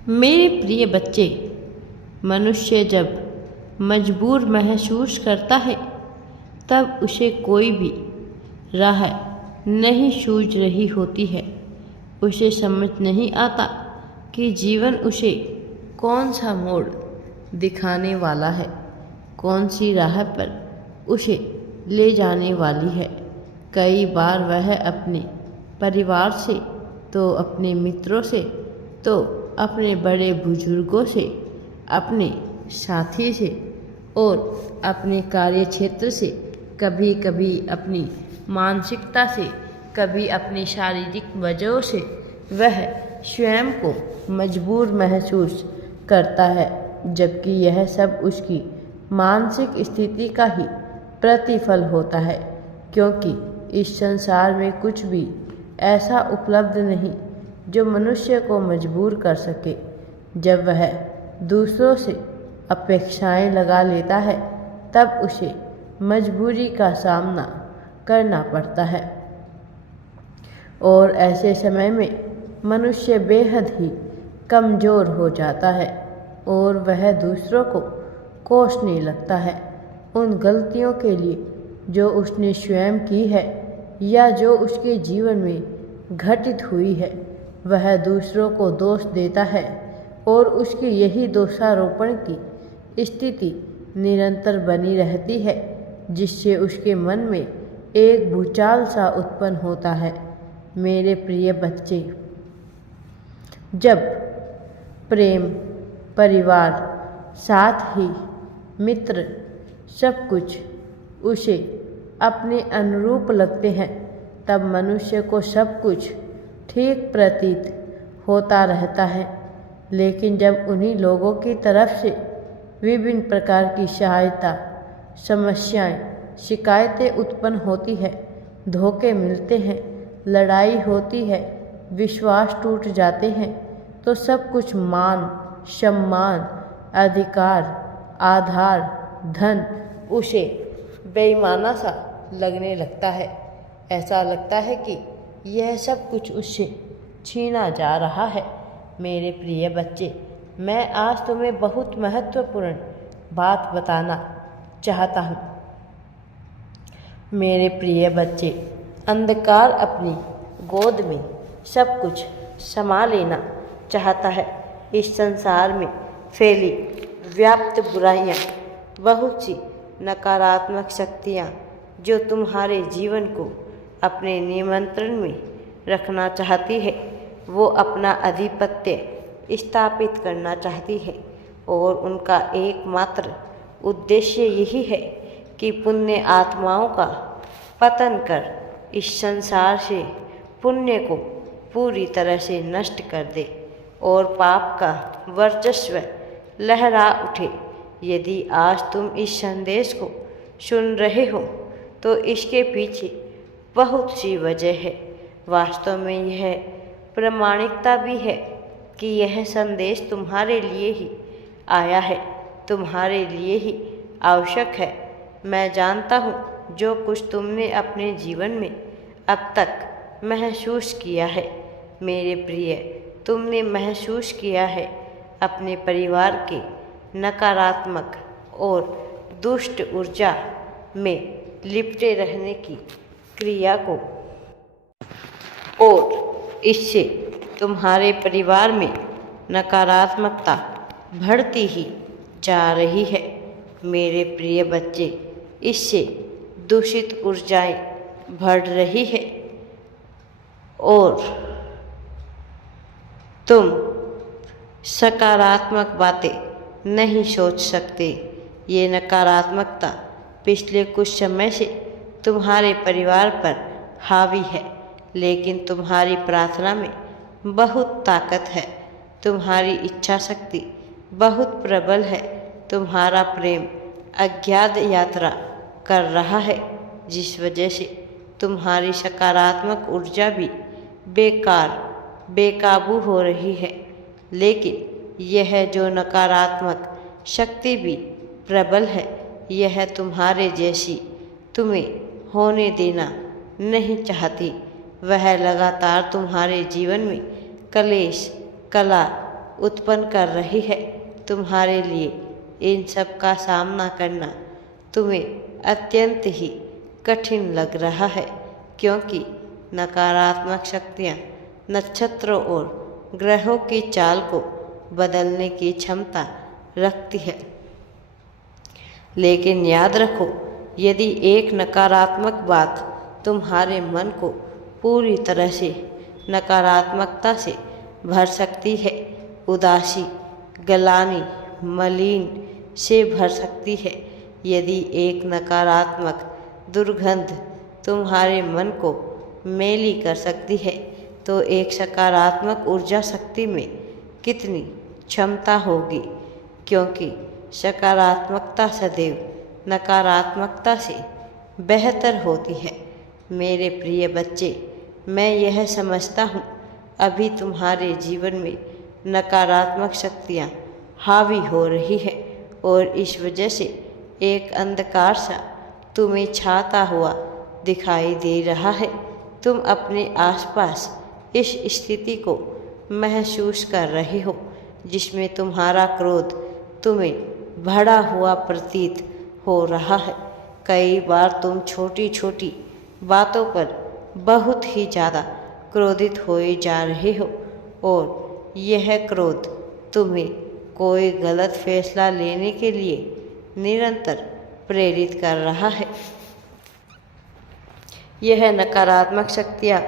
मेरे प्रिय बच्चे, मनुष्य जब मजबूर महसूस करता है तब उसे कोई भी राह नहीं सूझ रही होती है। उसे समझ नहीं आता कि जीवन उसे कौन सा मोड़ दिखाने वाला है, कौन सी राह पर उसे ले जाने वाली है। कई बार वह अपने परिवार से, तो अपने मित्रों से, तो अपने बड़े बुजुर्गों से, अपने साथी से और अपने कार्य क्षेत्र से, कभी कभी अपनी मानसिकता से, कभी अपनी शारीरिक वजहों से वह स्वयं को मजबूर महसूस करता है, जबकि यह सब उसकी मानसिक स्थिति का ही प्रतिफल होता है। क्योंकि इस संसार में कुछ भी ऐसा उपलब्ध नहीं जो मनुष्य को मजबूर कर सके। जब वह दूसरों से अपेक्षाएं लगा लेता है तब उसे मजबूरी का सामना करना पड़ता है और ऐसे समय में मनुष्य बेहद ही कमज़ोर हो जाता है और वह दूसरों को कोसने लगता है उन गलतियों के लिए जो उसने स्वयं की है या जो उसके जीवन में घटित हुई है। वह दूसरों को दोष देता है और उसकी यही दोषारोपण की स्थिति निरंतर बनी रहती है, जिससे उसके मन में एक भूचाल सा उत्पन्न होता है। मेरे प्रिय बच्चे, जब प्रेम, परिवार, साथ ही मित्र सब कुछ उसे अपने अनुरूप लगते हैं तब मनुष्य को सब कुछ ठीक प्रतीत होता रहता है। लेकिन जब उन्हीं लोगों की तरफ से विभिन्न प्रकार की सहायता, समस्याएं, शिकायतें उत्पन्न होती है, धोखे मिलते हैं, लड़ाई होती है, विश्वास टूट जाते हैं, तो सब कुछ मान, सम्मान, अधिकार, आधार, धन उसे बेईमाना सा लगने लगता है। ऐसा लगता है कि यह सब कुछ उससे छीना जा रहा है। मेरे प्रिय बच्चे, मैं आज तुम्हें बहुत महत्वपूर्ण बात बताना चाहता हूँ। मेरे प्रिय बच्चे, अंधकार अपनी गोद में सब कुछ समा लेना चाहता है। इस संसार में फैली व्याप्त बुराइयाँ, बहुत सी नकारात्मक शक्तियाँ जो तुम्हारे जीवन को अपने नियंत्रण में रखना चाहती है, वो अपना आधिपत्य स्थापित करना चाहती है और उनका एकमात्र उद्देश्य यही है कि पुण्य आत्माओं का पतन कर इस संसार से पुण्य को पूरी तरह से नष्ट कर दे और पाप का वर्चस्व लहरा उठे। यदि आज तुम इस संदेश को सुन रहे हो तो इसके पीछे बहुत सी वजह है। वास्तव में यह प्रामाणिकता भी है कि यह संदेश तुम्हारे लिए ही आया है, तुम्हारे लिए ही आवश्यक है। मैं जानता हूँ जो कुछ तुमने अपने जीवन में अब तक महसूस किया है, मेरे प्रिय, तुमने महसूस किया है अपने परिवार के नकारात्मक और दुष्ट ऊर्जा में लिपटे रहने की क्रिया को, और इससे तुम्हारे परिवार में नकारात्मकता बढ़ती ही जा रही है। मेरे प्रिय बच्चे, इससे दूषित ऊर्जाएं बढ़ रही है और तुम सकारात्मक बातें नहीं सोच सकते। ये नकारात्मकता पिछले कुछ समय से तुम्हारे परिवार पर हावी है, लेकिन तुम्हारी प्रार्थना में बहुत ताकत है, तुम्हारी इच्छा शक्ति बहुत प्रबल है, तुम्हारा प्रेम अज्ञात यात्रा कर रहा है, जिस वजह से तुम्हारी सकारात्मक ऊर्जा भी बेकाबू हो रही है। लेकिन यह जो नकारात्मक शक्ति भी प्रबल है, यह तुम्हारे जैसी तुम्हें होने देना नहीं चाहती। वह लगातार तुम्हारे जीवन में कलेश, कला उत्पन्न कर रही है। तुम्हारे लिए इन सब का सामना करना तुम्हें अत्यंत ही कठिन लग रहा है, क्योंकि नकारात्मक शक्तियाँ नक्षत्रों और ग्रहों की चाल को बदलने की क्षमता रखती है। लेकिन याद रखो, यदि एक नकारात्मक बात तुम्हारे मन को पूरी तरह से नकारात्मकता से भर सकती है, उदासी, ग्लानि, मलिन से भर सकती है, यदि एक नकारात्मक दुर्गंध तुम्हारे मन को मैली कर सकती है, तो एक सकारात्मक ऊर्जा शक्ति में कितनी क्षमता होगी, क्योंकि सकारात्मकता सदैव नकारात्मकता से बेहतर होती है। मेरे प्रिय बच्चे, मैं यह समझता हूँ अभी तुम्हारे जीवन में नकारात्मक शक्तियाँ हावी हो रही है और इस वजह से एक अंधकार सा तुम्हें छाता हुआ दिखाई दे रहा है। तुम अपने आसपास इस स्थिति को महसूस कर रहे हो जिसमें तुम्हारा क्रोध तुम्हें भरा हुआ प्रतीत हो रहा है। कई बार तुम छोटी छोटी बातों पर बहुत ही ज़्यादा क्रोधित होए जा रहे हो और यह क्रोध तुम्हें कोई गलत फैसला लेने के लिए निरंतर प्रेरित कर रहा है। यह नकारात्मक शक्तियाँ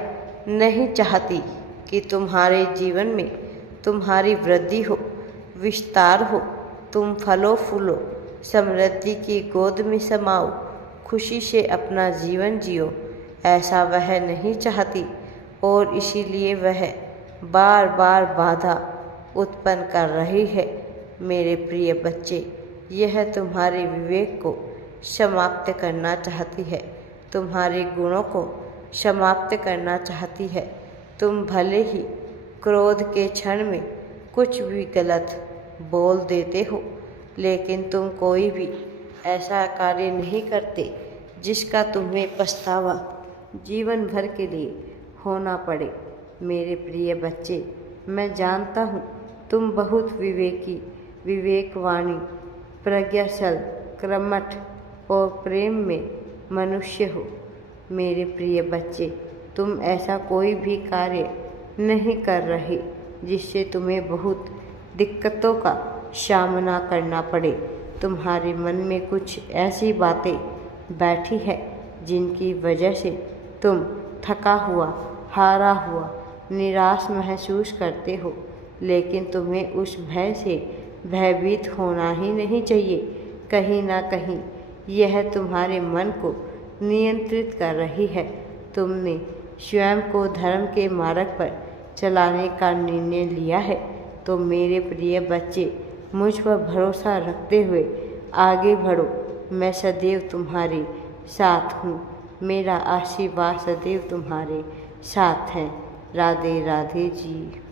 नहीं चाहती कि तुम्हारे जीवन में तुम्हारी वृद्धि हो, विस्तार हो, तुम फलो फूलो, समृद्धि की गोद में समाओ, खुशी से अपना जीवन जियो। ऐसा वह नहीं चाहती और इसीलिए वह बार बार बाधा उत्पन्न कर रही है। मेरे प्रिय बच्चे, यह तुम्हारे विवेक को समाप्त करना चाहती है, तुम्हारे गुणों को समाप्त करना चाहती है। तुम भले ही क्रोध के क्षण में कुछ भी गलत बोल देते हो, लेकिन तुम कोई भी ऐसा कार्य नहीं करते जिसका तुम्हें पछतावा जीवन भर के लिए होना पड़े। मेरे प्रिय बच्चे, मैं जानता हूँ तुम बहुत विवेकी, विवेकवाणी, प्रज्ञाशल, कर्मठ और प्रेम में मनुष्य हो। मेरे प्रिय बच्चे, तुम ऐसा कोई भी कार्य नहीं कर रहे जिससे तुम्हें बहुत दिक्कतों का सामना करना पड़े। तुम्हारे मन में कुछ ऐसी बातें बैठी है जिनकी वजह से तुम थका हुआ, हारा हुआ, निराश महसूस करते हो, लेकिन तुम्हें उस भय से भयभीत होना ही नहीं चाहिए। कहीं ना कहीं यह तुम्हारे मन को नियंत्रित कर रही है। तुमने स्वयं को धर्म के मार्ग पर चलाने का निर्णय लिया है, तो मेरे प्रिय बच्चे, मुझ पर भरोसा रखते हुए आगे बढ़ो। मैं सदैव तुम्हारे साथ हूँ। मेरा आशीर्वाद सदैव तुम्हारे साथ है। राधे राधे जी।